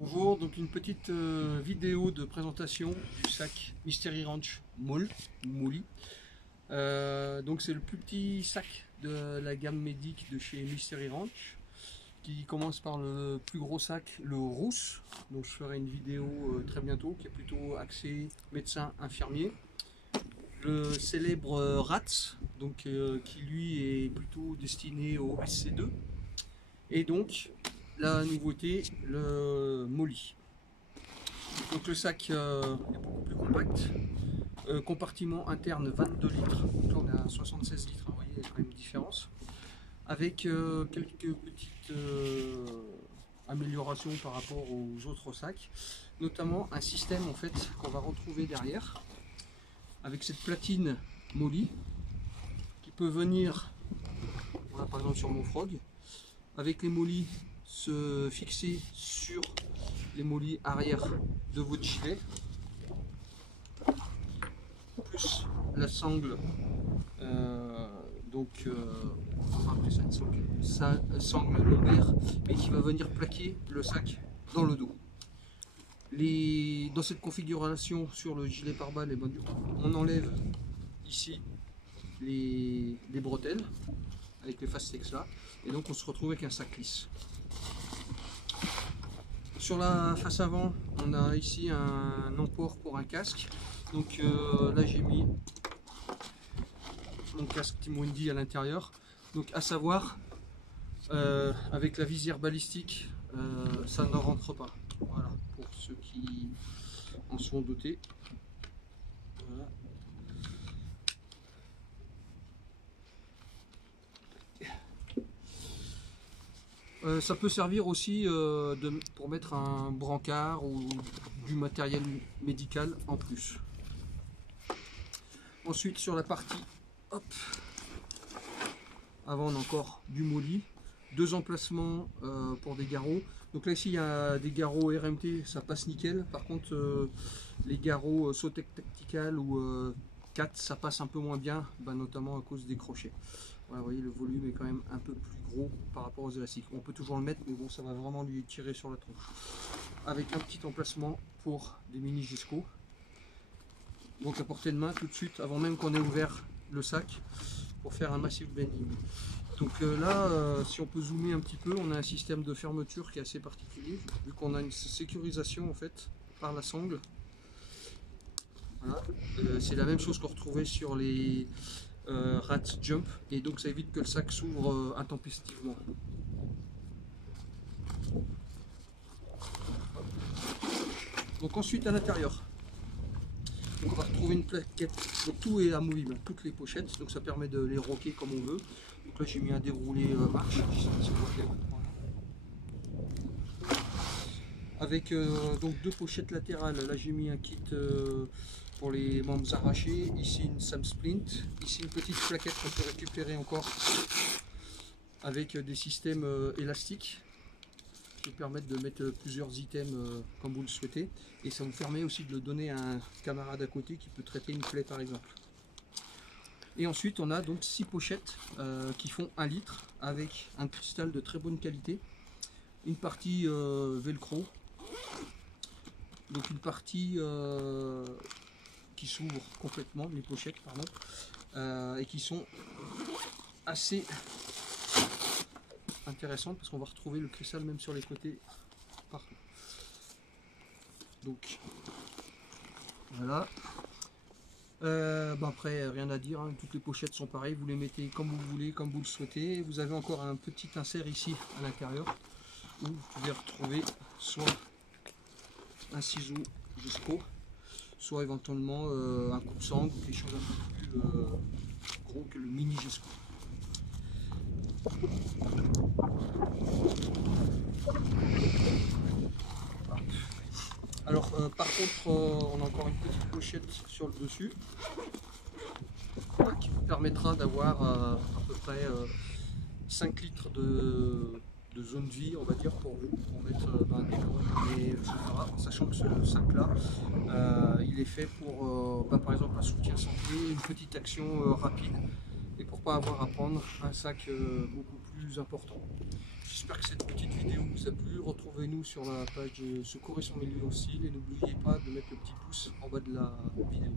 Bonjour, donc une petite vidéo de présentation du sac Mystery Ranch Molly. Donc c'est le plus petit sac de la gamme Medic de chez Mystery Ranch, qui commence par le plus gros sac, le Rousse. Donc je ferai une vidéo très bientôt qui est plutôt axée médecin infirmier. Le célèbre Rats, donc qui lui est plutôt destiné au SC2. Et donc la nouveauté, le Molly. Donc le sac est beaucoup plus compact. Compartiment interne 22 litres. Donc là on est à 76 litres, vous voyez, il y a quand même une différence. Avec quelques petites améliorations par rapport aux autres sacs. Notamment un système en fait qu'on va retrouver derrière. Avec cette platine Molly qui peut venir, voilà, par exemple sur mon Frog, avec les Molly se fixer sur les Molly arrière de votre gilet, plus la sangle, on va appeler ça une sangle lombaire, mais qui va venir plaquer le sac dans le dos. Dans cette configuration sur le gilet pare-balles, du coup, on enlève ici les bretelles avec les Fastex là, et donc on se retrouve avec un sac lisse. Sur la face avant, on a ici un emport pour un casque. Donc là j'ai mis mon casque Team Wendy à l'intérieur. Donc à savoir, avec la visière balistique, ça ne rentre pas. Voilà, pour ceux qui en sont dotés. Voilà. Ça peut servir aussi pour mettre un brancard ou du matériel médical en plus. Ensuite sur la partie, hop, avant on a encore du Molly, deux emplacements pour des garrots. Donc là ici il y a des garrots RMT, ça passe nickel. Par contre les garrots Sotec Tactical ou 4 ça passe un peu moins bien, notamment à cause des crochets. Voilà, vous voyez, le volume est quand même un peu plus gros par rapport aux élastiques. On peut toujours le mettre, mais bon, ça va vraiment lui tirer sur la tronche. Avec un petit emplacement pour des mini Gisco. Donc à portée de main tout de suite, avant même qu'on ait ouvert le sac, pour faire un massive bending. Donc là, si on peut zoomer un petit peu, on a un système de fermeture qui est assez particulier, vu qu'on a une sécurisation en fait par la sangle. Voilà. C'est la même chose qu'on retrouvait sur les Rat Jump, et donc ça évite que le sac s'ouvre intempestivement. Donc ensuite à l'intérieur, on va retrouver une plaquette. Donc tout est amovible, toutes les pochettes, donc ça permet de les rocker comme on veut. Donc là j'ai mis un déroulé marche, avec donc deux pochettes latérales. Là j'ai mis un kit pour les membres arrachés, ici une Sam Splint, ici une petite plaquette qu'on peut récupérer encore avec des systèmes élastiques qui permettent de mettre plusieurs items comme vous le souhaitez, et ça vous permet aussi de le donner à un camarade à côté qui peut traiter une plaie par exemple. Et ensuite on a donc 6 pochettes qui font 1 litre avec un cristal de très bonne qualité, une partie velcro, donc une partie qui s'ouvre complètement, les pochettes pardon, et qui sont assez intéressantes parce qu'on va retrouver le cristal même sur les côtés partout. Donc voilà. Après rien à dire, hein, toutes les pochettes sont pareilles, vous les mettez comme vous voulez, comme vous le souhaitez. Vous avez encore un petit insert ici à l'intérieur où vous pouvez retrouver soit un ciseau Gisco, soit éventuellement un coup de sangle ou quelque chose un peu plus gros que le mini Gisco. Alors par contre on a encore une petite pochette sur le dessus qui vous permettra d'avoir à peu près 5 litres de zone vie, on va dire, pour vous, pour mettre des bombes, etc. Sachant que ce sac là il est fait pour par exemple un soutien santé, une petite action rapide, et pour pas avoir à prendre un sac beaucoup plus important. j'espère que cette petite vidéo vous a plu. Retrouvez-nous sur la page Secours et son milieu aussi. Et n'oubliez pas de mettre le petit pouce en bas de la vidéo.